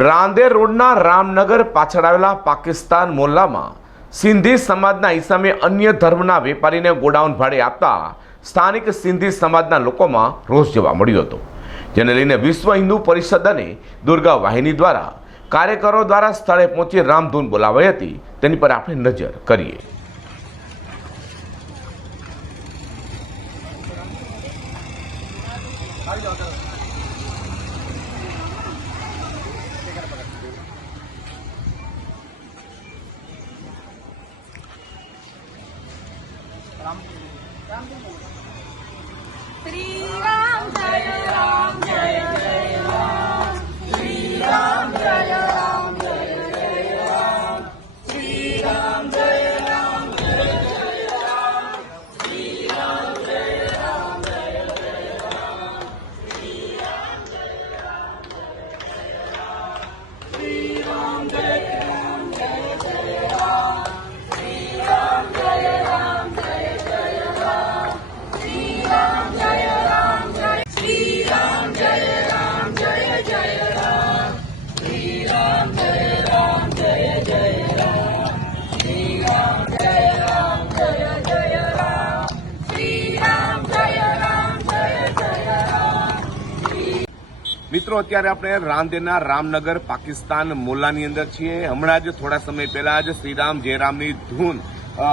રાંદેર રોડના રામનગર પાછળ આવેલા પાકિસ્તાન મોલ્લામાં સિંધી સમાજના હિસામે અન્ય ધર્મના વેપારીને ગોડાઉન ભાડે આપતા સ્થાનિક સિંધી સમાજના લોકોમાં રોષ જોવા મળ્યો હતો, જેને લઈને વિશ્વ હિન્દુ પરિષદ અને દુર્ગા વાહિની દ્વારા કાર્યકરો દ્વારા સ્થળે પહોંચી રામધૂન બોલાવાઈ હતી. તેની પર આપણે નજર કરીએ. Three. મિત્રો અત્યારે આપણે રાંદેના રામનગર પાકિસ્તાન મોલ્લાની અંદર છીએ. હમણાં જ થોડા સમય પહેલા જ શ્રીરામ જયરામની ધૂન અ,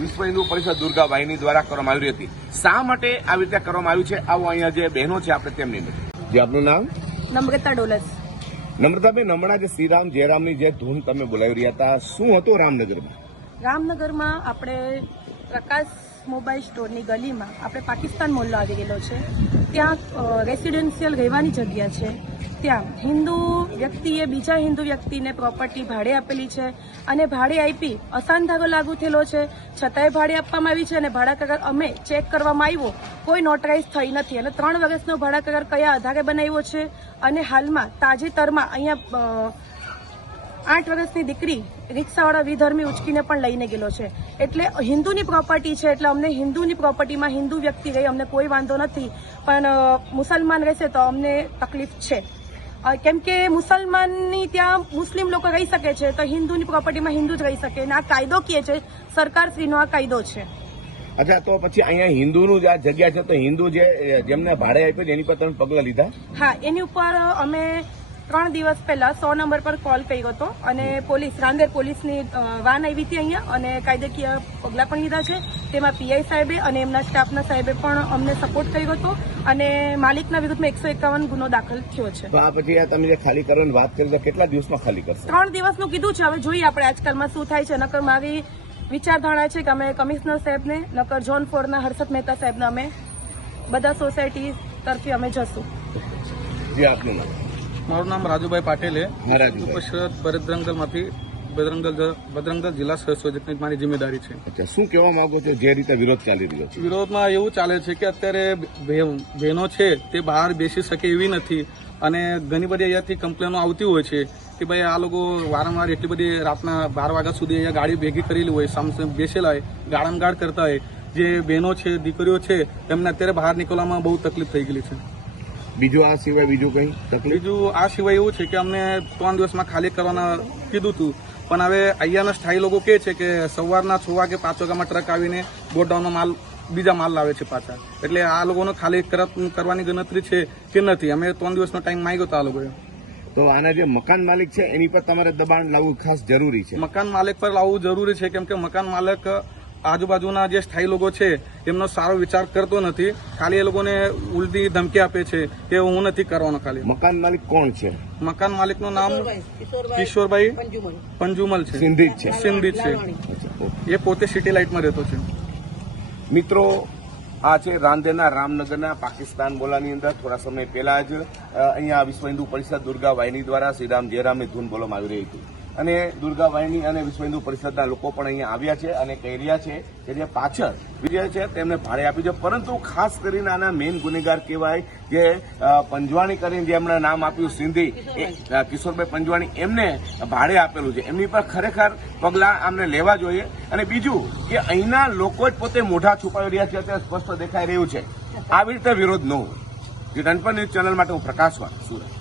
વિશ્વ હિન્દુ પરિષદ દુર્ગા વાહિની દ્વારા કરવામાં આવી હતી. શા માટે આવી રીતે કરવામાં આવ્યું છે? આવો અહીંયા જે બહેનો છે આપણે તેમની અંદર. જે આપનું નામ? નમ્રતા ડોલસ. નમ્રતાબેન હમણાં જે શ્રીરામ જયરામની જે ધૂન તમે બોલાવી રહ્યા હતા શું હતું રામનગરમાં? રામનગરમાં આપણે પ્રકાશ મોબાઈલ સ્ટોરની ગલીમાં આપણે પાકિસ્તાન મોલ્લો આવી ગયેલો છે. ત્યાં રેસિડેન્શિયલ રહેવાની જગ્યા છે. ત્યાં હિન્દુ વ્યક્તિએ, બીજા હિન્દુ વ્યક્તિને પ્રોપર્ટી ભાડે આપેલી છે અને ભાડે આપી અસાન ધારો લાગુ થયેલો છે. છતાંય ભાડે આપવામાં આવી છે અને ભાડા કરાર અમે ચેક કરવામાં આવ્યો. કોઈ નોટરાઇઝ થઈ નથી અને ત્રણ વર્ષનો ભાડા કરાર કયા આધારે બનાવ્યો છે અને હાલમાં તાજેતરમાં અહીંયા આઠ વર્ષની દીકરી રિક્ષાવાળા વિધર્મી ઉચકીને પણ લઈને ગયેલો છે. એટલે હિન્દુની પ્રોપર્ટી છે એટલે અમને હિન્દુની પ્રોપર્ટીમાં હિન્દુ વ્યક્તિ રહી અમને કોઈ વાંધો નથી. પણ મુસલમાન રહેશે તો અમને તકલીફ છે. કેમ કે મુસલમાનની ત્યાં મુસ્લિમ લોકો રહી શકે છે તો હિન્દુની પ્રોપર્ટીમાં હિન્દુ જ રહી શકે. અને આ કાયદો કહે છે સરકારશ્રીનો આ કાયદો છે. અચ્છા તો પછી અહીંયા હિન્દુનું જે આ જગ્યા છે તો હિન્દુ જે જેમને ભાડે આપ્યું એની પર તમે પગલાં લીધા? હા એની ઉપર અમે ત્રણ દિવસ પહેલા સો નંબર પર કોલ કર્યો હતો અને પોલીસ રાંદેર પોલીસની વાન આવી હતી અહીંયા અને કાયદાકીય પગલાં પણ લીધા છે. તેમાં પીઆઈ સાહેબે અને એમના સ્ટાફના સાહેબે પણ અમને સપોર્ટ કર્યો હતો અને માલિકના વિરુદ્ધમાં એકસો એકાવન ગુનો દાખલ થયો છે. આ પછી આ તમે જે ખાલી કરવાની વાત કરી તો કેટલા દિવસમાં ખાલી કરશો? ત્રણ દિવસનું કીધું છે. હવે જોઈએ આપણે આજકાલમાં શું થાય છે. નકર મારી વિચારધારણા છે કે અમે કમિશનર સાહેબને નકર ઝોન ફોરના હર્ષદ મહેતા સાહેબને અમે બધા સોસાયટી તરફી અમે જશું. જી આપનું નામ? મારું નામ રાજુભાઈ પાટેલ. છે મહારાજભાઈ બદરંગલ બદરંગલ જિલ્લા સહસંયોજકની મારી જિમ્મેદારી છે. અચ્છા શું કહેવા માંગો છો? જે રીતે વિરોધ ચાલી રહ્યો છે. વિરોધમાં એવું ચાલે છે કે અત્યારે બહેનો છે તે બહાર બેસી શકે એવી નથી. અને ઘણી બધી અહીંયાથી કમ્પ્લેનો આવતી હોય છે કે ભાઈ આ લોકો વારંવાર એટલી બધી રાતના બાર વાગ્યા સુધી અહીંયા ગાડી ભેગી કરેલી હોય સામે બેસેલા હોય ગાળામગાળ કરતા હોય. જે બહેનો છે દીકરીઓ છે એમને અત્યારે બહાર નીકળવામાં બહુ તકલીફ થઈ ગયેલી છે. બીજું આ સિવાય બીજું કઈ તકલીફ? બીજું આ સિવાય એવું છે કે અમને ત્રણ દિવસમાં ખાલી કરવાના કીધું હતું પણ હવે અહીંયાના સ્થાયી લોકો કહે છે કે સવારના છ વાગે પાંચ વાગ્યામાં ટ્રક આવીને ગોડાઉનનો માલ બીજા માલ લાવે છે પાછા. એટલે આ લોકોને ખાલી કર- કરવાની ગણતરી છે કે નથી? અમે ત્રણ દિવસનો ટાઈમ માંગ્યો હતો આ લોકોએ. તો આના જે મકાન માલિક છે એની પર તમારે દબાણ લાવવું ખાસ જરૂરી છે. મકાન માલિક પર લાવવું જરૂરી છે કેમ કે મકાન માલિક આજુબાજુના જે સ્થાયી લોકો છે એમનો સારો વિચાર કરતો નથી. ખાલી એ લોકોને ઉલટી ધમકી આપે છે કે હું નથી કરવાનો ખાલી. મકાન માલિક કોણ છે? મકાન માલિકનું નામ કિશોરભાઈ પંજુમલ. છે. સિંધી છે. સિંધી છે. એ પોતે સિટી લાઇટમાં રહેતો છે. મિત્રો આ છે રાંદેના રામનગરના પાકિસ્તાન બોલાની અંદર. થોડા સમય પહેલા જ અહીંયા વિશ્વ હિન્દુ પરિષદ દુર્ગા વાહિની દ્વારા શ્રીરામ જયરામની ધૂન બોલવામાં આવી રહી હતી. અને દુર્ગાબાઈની અને વિશ્વ હિન્દુ પરિષદના લોકો પણ અહીંયા આવ્યા છે અને કહી રહ્યા છે કે જે પાછળ વિજય છે તેમને ભાડે આપ્યું છે. પરંતુ ખાસ કરીને આના મેઇન ગુનેગાર કહેવાય જે પંજવાણી કરીને જે એમણે નામ આપ્યું સિંધી કિશોરભાઈ પંજવાણી, એમને ભાડે આપેલું છે. એમની પર ખરેખર પગલાં આમને લેવા જોઈએ. અને બીજું કે અહીંના લોકો જ પોતે મોઢા છુપાવી રહ્યા છે, અત્યારે સ્પષ્ટ દેખાઈ રહ્યું છે. આવી રીતે વિરોધ ન હોય. જે રણપર ન્યૂઝ ચેનલ માટે હું પ્રકાશવાન, સુરત.